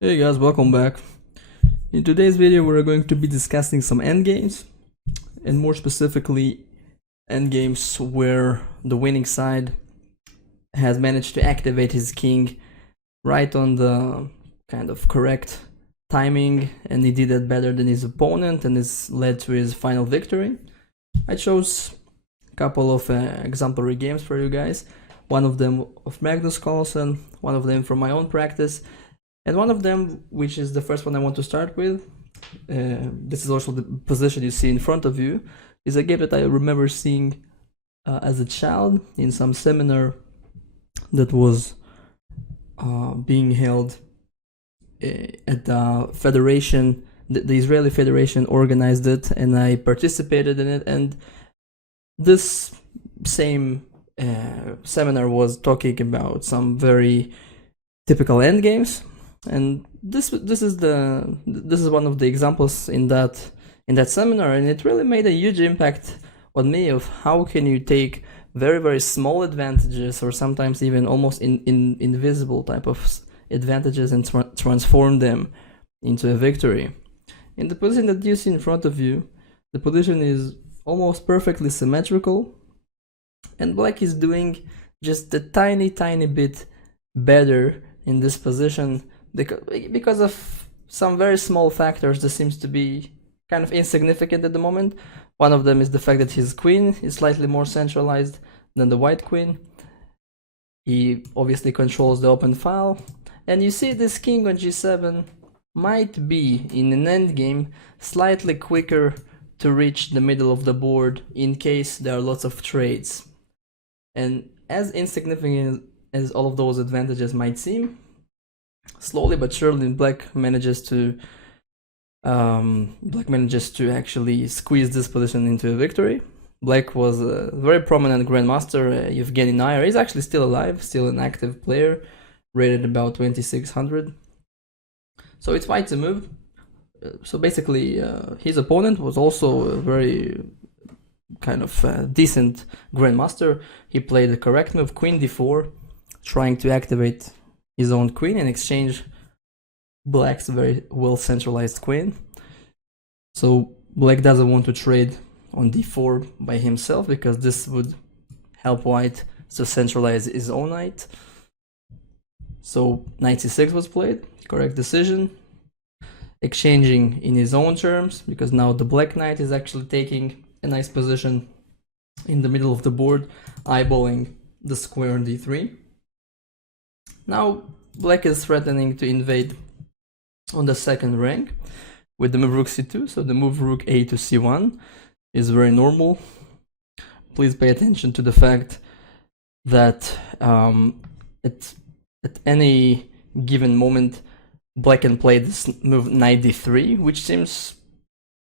Hey guys, welcome back. In today's video we're going to be discussing some endgames, and more specifically endgames where the winning side has managed to activate his king right on the kind of correct timing, and he did it better than his opponent and this led to his final victory. I chose a couple of exemplary games for you guys, one of them of Magnus Carlsen, one of them from my own practice, and one of them, which is the first one I want to start with, this is also the position you see in front of you, is a game that I remember seeing as a child in some seminar that was being held at the Federation. The Israeli Federation organized it, and I participated in it. And this same seminar was talking about some very typical endgames. And this is one of the examples in that seminar, and it really made a huge impact on me of how can you take very small advantages, or sometimes even almost invisible type of advantages, and transform them into a victory. In the position that you see in front of you, the position is almost perfectly symmetrical, and black is doing just a tiny bit better in this position because of some very small factors that seems to be kind of insignificant at the moment. One of them is the fact that his queen is slightly more centralized than the white queen. He obviously controls the open file, and you see this king on g7 might be in an endgame slightly quicker to reach the middle of the board in case there are lots of trades. And as insignificant as all of those advantages might seem, slowly but surely black manages to actually squeeze this position into a victory. Black was a very prominent grandmaster, Evgeny Nair. He's actually still alive, still an active player, rated about 2600. So it's white to move. So basically his opponent was also a very kind of decent grandmaster. He played the correct move, queen d4, trying to activate his own queen and exchange black's very well centralized queen. So black doesn't want to trade on d4 by himself, because this would help white to centralize his own knight. So knight c6 was played, correct decision, exchanging in his own terms, because now the black knight is actually taking a nice position in the middle of the board, eyeballing the square on d3. Now black is threatening to invade on the second rank with the move rook c2, so the move rook a to c1 is very normal. Please pay attention to the fact that at any given moment black can play this move knight d3, which seems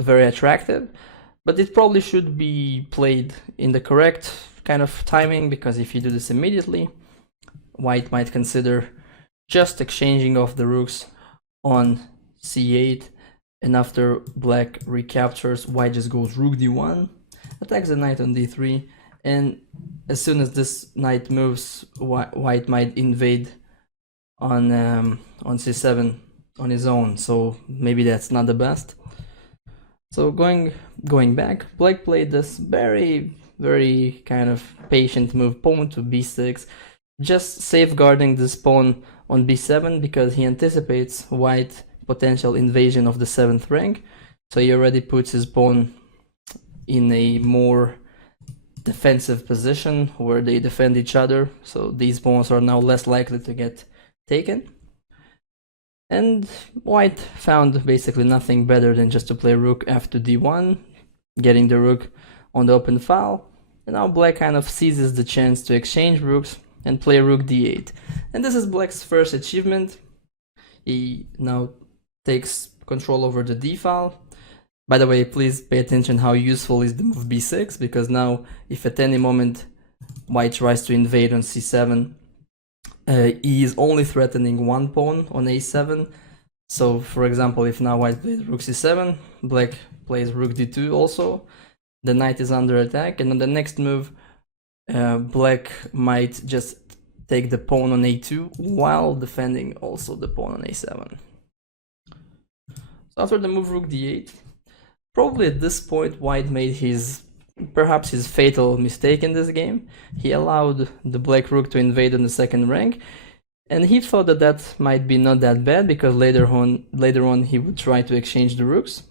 very attractive, but it probably should be played in the correct kind of timing, because if you do this immediately, white might consider just exchanging off the rooks on c8, and after black recaptures, white just goes rook d1, attacks the knight on d3, and as soon as this knight moves, white might invade on c7 on his own, so maybe that's not the best. So going back, black played this very kind of patient move, pawn to b6, just safeguarding this pawn on b7, because he anticipates white potential invasion of the 7th rank. So he already puts his pawn in a more defensive position where they defend each other, so these pawns are now less likely to get taken. And white found basically nothing better than just to play rook f to d1, getting the rook on the open file. And now black kind of seizes the chance to exchange rooks and play rook d8. And this is black's first achievement. He now takes control over the d file. By the way, please pay attention how useful is the move b6, because now if at any moment white tries to invade on c7, he is only threatening one pawn on a7. So for example, if now white plays rook c7, black plays rook d2 also, the knight is under attack, and on the next move black might just take the pawn on a2 while defending also the pawn on a7. So after the move rook d8, probably at this point white made perhaps his fatal mistake in this game. He allowed the black rook to invade on the second rank, and he thought that that might be not that bad because later on he would try to exchange the rooks.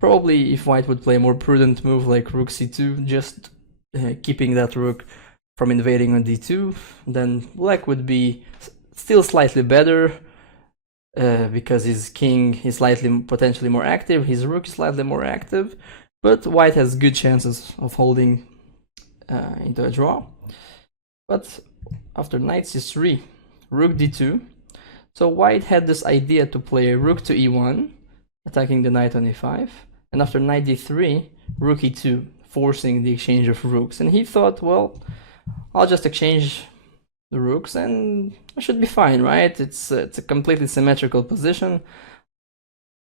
Probably if white would play a more prudent move like rook c2, just keeping that rook from invading on d2, then black would be still slightly better because his king is potentially more active, his rook is slightly more active, but white has good chances of holding into a draw. But after knight c3, rook d2, so white had this idea to play rook to e1, attacking the knight on e5, and after knight d3, rook e2, forcing the exchange of rooks. And he thought, well, I'll just exchange the rooks and I should be fine, right? It's a completely symmetrical position.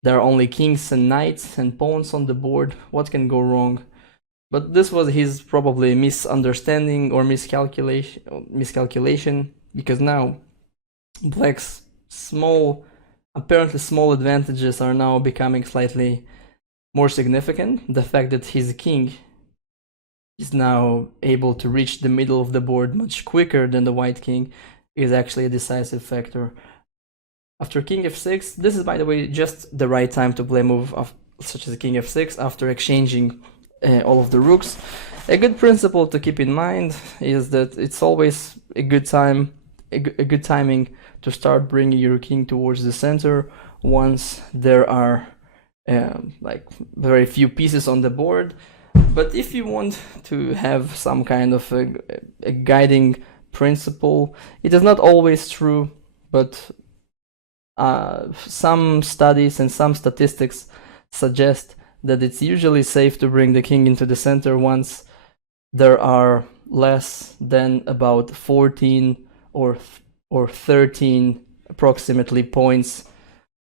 There are only kings and knights and pawns on the board. What can go wrong? But this was his probably misunderstanding or miscalculation, because now black's apparently small advantages are now becoming slightly more significant. The fact that his king is now able to reach the middle of the board much quicker than the white king is actually a decisive factor. After king f6, this is, by the way, just the right time to play a move such as king f6 after exchanging all of the rooks. A good principle to keep in mind is that it's always a good timing to start bringing your king towards the center once there are like very few pieces on the board. But if you want to have some kind of a guiding principle, it is not always true, but some studies and some statistics suggest that it's usually safe to bring the king into the center once there are less than about 14 or 13 approximately points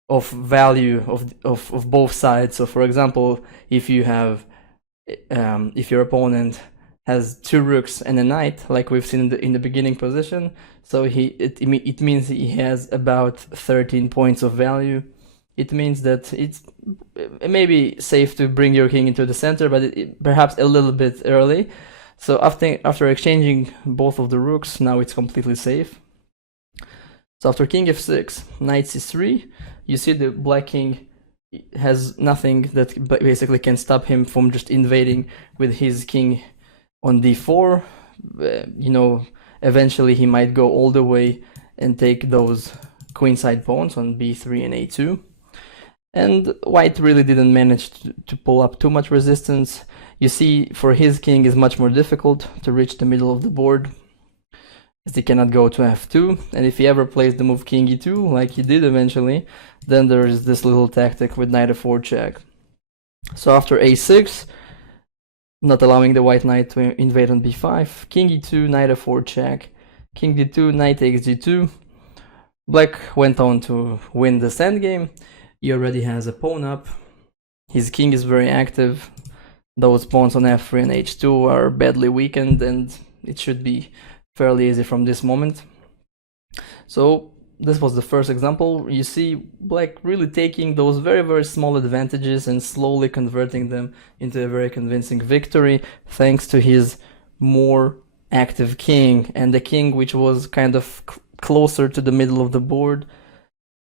of value of both sides. So for example, if you have if your opponent has two rooks and a knight, like we've seen in the beginning position, so it means he has about 13 points of value. It means that it may be safe to bring your king into the center, but perhaps a little bit early. So after exchanging both of the rooks, now it's completely safe. So after king f6, knight c3, you see the black king has nothing that basically can stop him from just invading with his king on d4. Eventually he might go all the way and take those queenside pawns on b3 and a2. And white really didn't manage to pull up too much resistance. You see, for his king is much more difficult to reach the middle of the board, as he cannot go to f2, and if he ever plays the move king e2, like he did eventually, then there is this little tactic with knight f4 check. So after a6, not allowing the white knight to invade on b5, king e2, knight f4 check, king d2, knight takes g2. Black went on to win this endgame. He already has a pawn up, his king is very active, those pawns on f3 and h2 are badly weakened, and it should be fairly easy from this moment. So this was the first example. You see black really taking those very small advantages and slowly converting them into a very convincing victory, thanks to his more active king, and the king which was kind of closer to the middle of the board,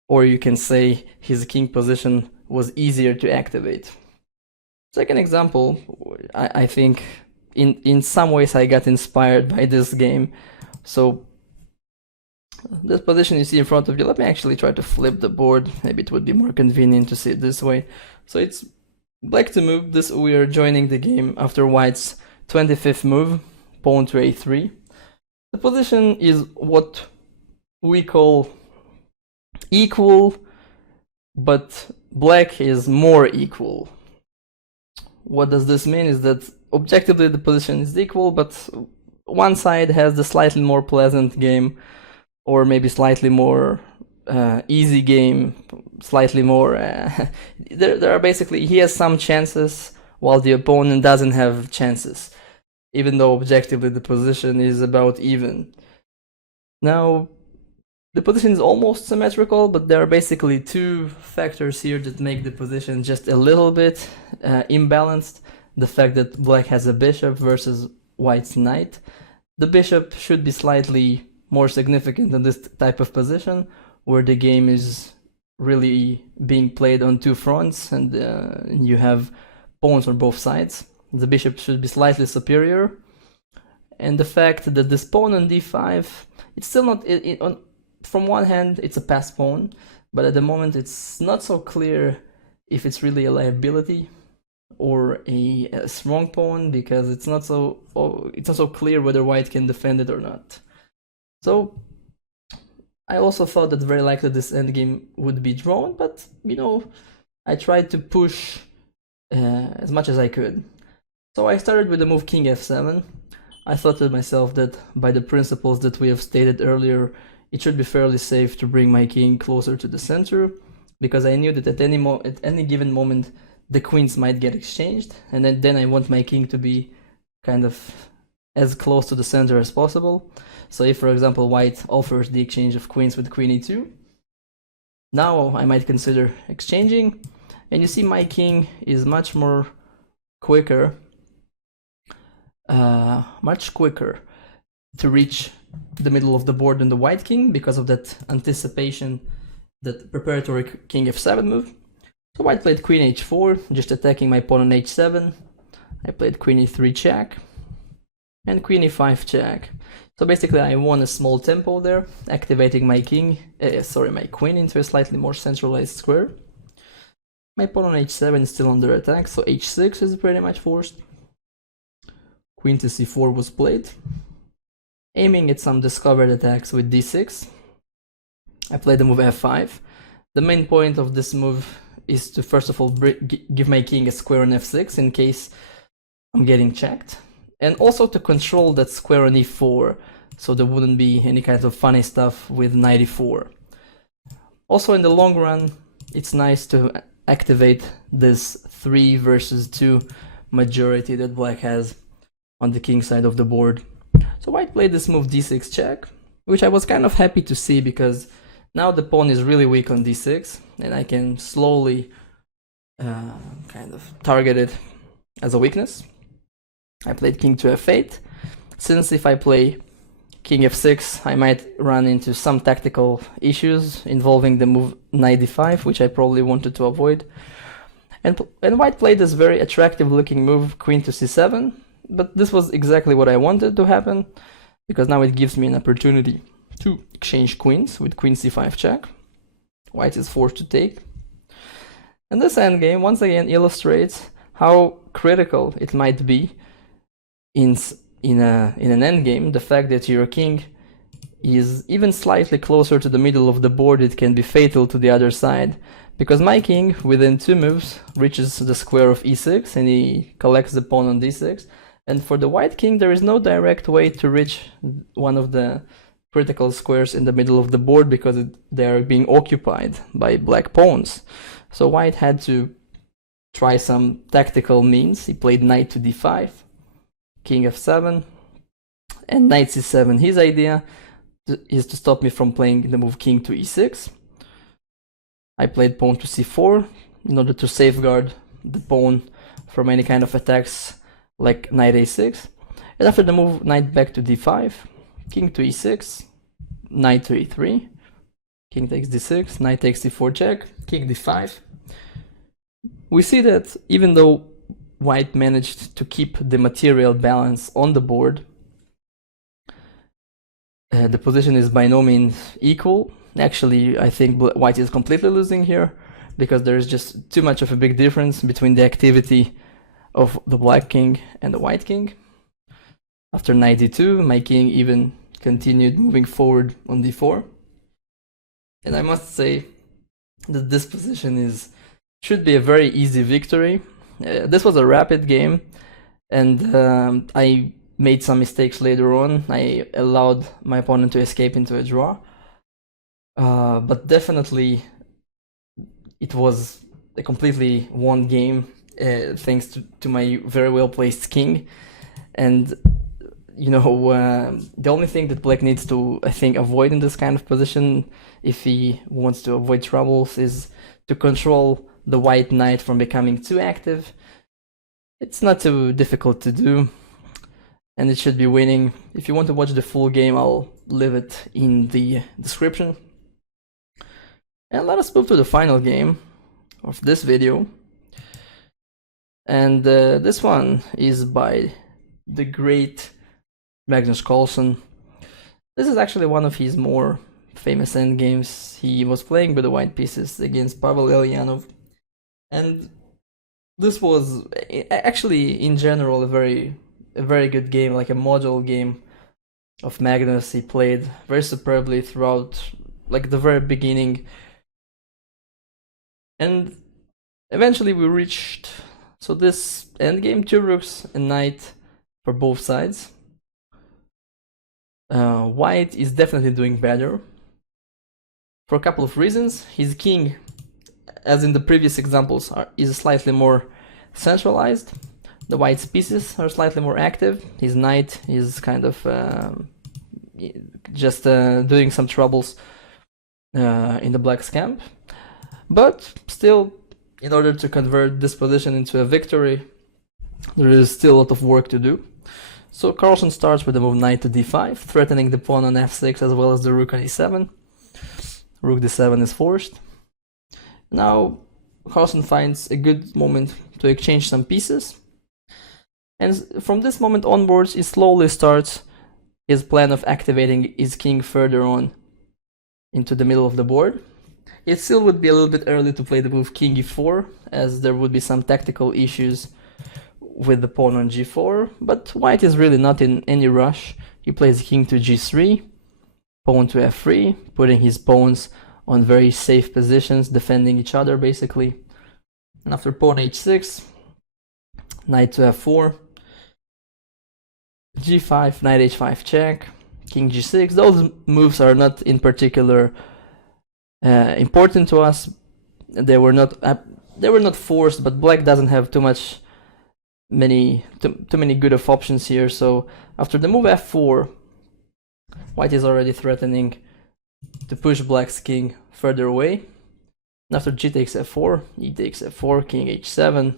or you can say his king position was easier to activate. Second example, I think in some ways I got inspired by this game. So this position you see in front of you, let me actually try to flip the board. Maybe it would be more convenient to see it this way. So it's black to move. We are joining the game after white's 25th move, pawn to a3. The position is what we call equal, but black is more equal. What does this mean is that objectively the position is equal, but one side has the slightly more pleasant game, or maybe slightly more easy game, slightly more there are basically, he has some chances while the opponent doesn't have chances, even though objectively the position is about even. Now The position is almost symmetrical, but there are basically two factors here that make the position just a little bit imbalanced. The fact that black has a bishop versus white's knight. The bishop should be slightly more significant in this type of position, where the game is really being played on two fronts and you have pawns on both sides. The bishop should be slightly superior. And the fact that this pawn on d5, it's still not... From one hand, it's a pass pawn, but at the moment it's not so clear if it's really a liability or a strong pawn, because it's not so clear whether white can defend it or not. So I also thought that very likely this endgame would be drawn, but you know, I tried to push as much as I could. So I started with the move king f7. I thought to myself that by the principles that we have stated earlier, it should be fairly safe to bring my king closer to the center, because I knew that at any given moment the queens might get exchanged, and then I want my king to be kind of as close to the center as possible. So if, for example, white offers the exchange of queens with queen e2, now I might consider exchanging, and you see my king is much quicker to reach the middle of the board than the white king, because of that anticipation, that preparatory king f7 move. So white played queen h4, just attacking my pawn on h7. I played queen e3 check, and queen e5 check. So basically I won a small tempo there, activating my my queen into a slightly more centralized square. My pawn on h7 is still under attack, so h6 is pretty much forced. Queen to c4 was played, aiming at some discovered attacks with d6. I played the move f5. The main point of this move is to first of all give my king a square on f6 in case I'm getting checked, and also to control that square on e4, so there wouldn't be any kind of funny stuff with knight e4. Also in the long run, it's nice to activate this 3 versus 2 majority that black has on the king side of the board. So white played this move d6 check, which I was kind of happy to see, because now the pawn is really weak on d6, and I can slowly kind of target it as a weakness. I played king to f8, since if I play king f6, I might run into some tactical issues involving the move knight d5, which I probably wanted to avoid. And white played this very attractive looking move, queen to c7, but this was exactly what I wanted to happen, because now it gives me an opportunity to exchange queens with queen c5 check. White is forced to take. And this endgame once again illustrates how critical it might be in an endgame, the fact that your king is even slightly closer to the middle of the board. It can be fatal to the other side, because my king within 2 moves reaches the square of e6 and he collects the pawn on d6, and for the white king there is no direct way to reach one of the critical squares in the middle of the board, because they are being occupied by black pawns. So white had to try some tactical means. He played knight to d5, king f7, and knight c7. His idea is to stop me from playing the move king to e6. I played pawn to c4 in order to safeguard the pawn from any kind of attacks like knight a6. And after the move knight back to d5, king to e6, knight to e3, king takes d6, knight takes c4 check, king d5. We see that even though white managed to keep the material balance on the board, the position is by no means equal. Actually, I think white is completely losing here, because there is just too much of a big difference between the activity of the black king and the white king. After knight d2, my king even continued moving forward on d4. And I must say that this position should be a very easy victory. This was a rapid game, and I made some mistakes later on. I allowed my opponent to escape into a draw, but definitely it was a completely won game, thanks to my very well placed king. And the only thing that black needs to, I think, avoid in this kind of position, if he wants to avoid troubles, is to control the white knight from becoming too active. It's not too difficult to do, and it should be winning. If you want to watch the full game, I'll leave it in the description. And let us move to the final game of this video. And this one is by the great Magnus Carlsen. This is actually one of his more famous endgames. He was playing with the white pieces against Pavel Eljanov, and this was actually in general a very good game, like a model game of Magnus. He played very superbly throughout, like, the very beginning, and eventually we reached, so this endgame, 2 rooks and knight for both sides. White is definitely doing better for a couple of reasons. His king, as in the previous examples, is slightly more centralized. The white's pieces are slightly more active. His knight is kind of just doing some troubles in the black's camp. But still, in order to convert this position into a victory, there is still a lot of work to do. So Carlsen starts with the move knight to d5, threatening the pawn on f6 as well as the rook on e7. Rook d7 is forced. Now Carlsen finds a good moment to exchange some pieces, and from this moment onwards he slowly starts his plan of activating his king further on into the middle of the board. It still would be a little bit early to play the move king e4, as there would be some tactical issues with the pawn on g4, but white is really not in any rush. He plays king to g3, pawn to f3, putting his pawns on very safe positions, defending each other basically. And after pawn h6, knight to f4, g5, knight h5 check, king g6. Those moves are not in particular important to us. They were not forced, but black doesn't have too many good of options here. So after the move f4, white is already threatening to push black's king further away. And after g takes f4, e takes f4, king h7,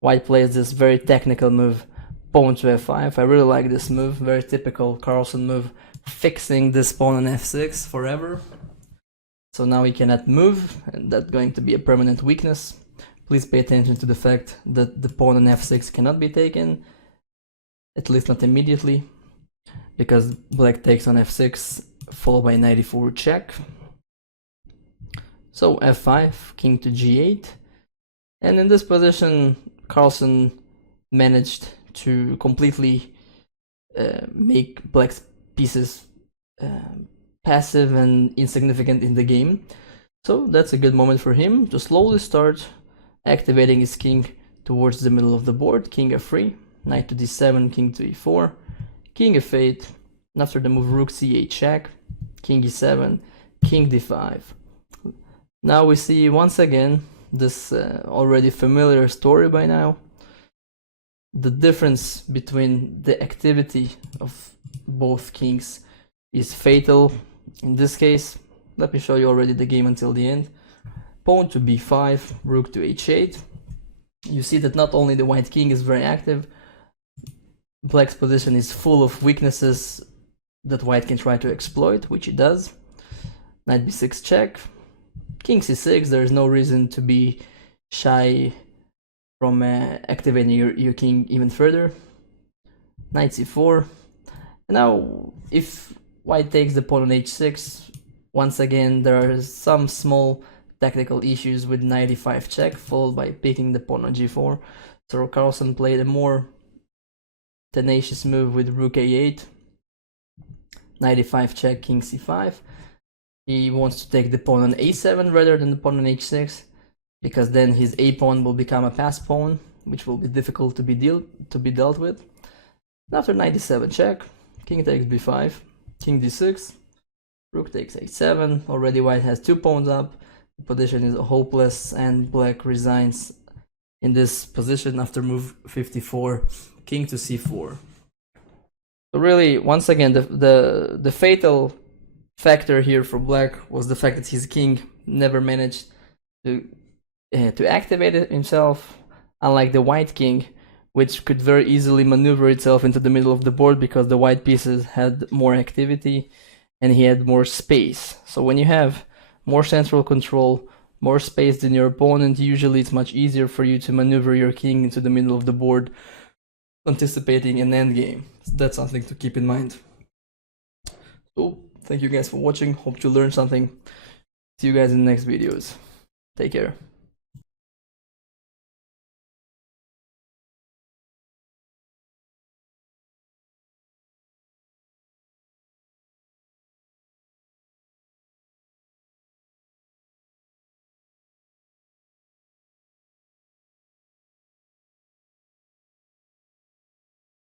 white plays this very technical move, pawn to f5. I really like this move, very typical Carlsen move, fixing this pawn on f6 forever. So now he cannot move, and that's going to be a permanent weakness. Please pay attention to the fact that the pawn on f6 cannot be taken, at least not immediately, because black takes on f6, followed by knight e4 check. So f5, king to g8, and in this position Carlsen managed to completely make black's pieces passive and insignificant in the game. So that's a good moment for him to slowly start activating his king towards the middle of the board. King f3, knight to d7, king to e4, king f8, and after the move rook c8 check, king e7, king d5. Now we see once again this already familiar story by now. The difference between the activity of both kings is fatal. In this case, let me show you already the game until the end. Pawn to b5, rook to h8. You see that not only the white king is very active, black's position is full of weaknesses that white can try to exploit, which it does. Knight b6 check, king c6. There is no reason to be shy from activating your king even further. Knight c4. And now if white takes the pawn on h6, once again there are some small tactical issues with knight e5 check, followed by picking the pawn on g4. So Carlsen played a more tenacious move with rook a8, knight e5 check, king c5. He wants to take the pawn on a7 rather than the pawn on h6, because then his a pawn will become a pass pawn, which will be difficult to be dealt with. And after knight d7 check, king takes b5, king d6, rook takes a7. Already white has 2 pawns up. The position is hopeless, and black resigns in this position after move 54, king to c4. So really, once again, the fatal factor here for black was the fact that his king never managed to activate it himself, unlike the white king, which could very easily maneuver itself into the middle of the board because the white pieces had more activity and he had more space. So when you have more central control, more space than your opponent, usually it's much easier for you to maneuver your king into the middle of the board, anticipating an endgame. So that's something to keep in mind. So thank you guys for watching. Hope you learned something. See you guys in the next videos. Take care.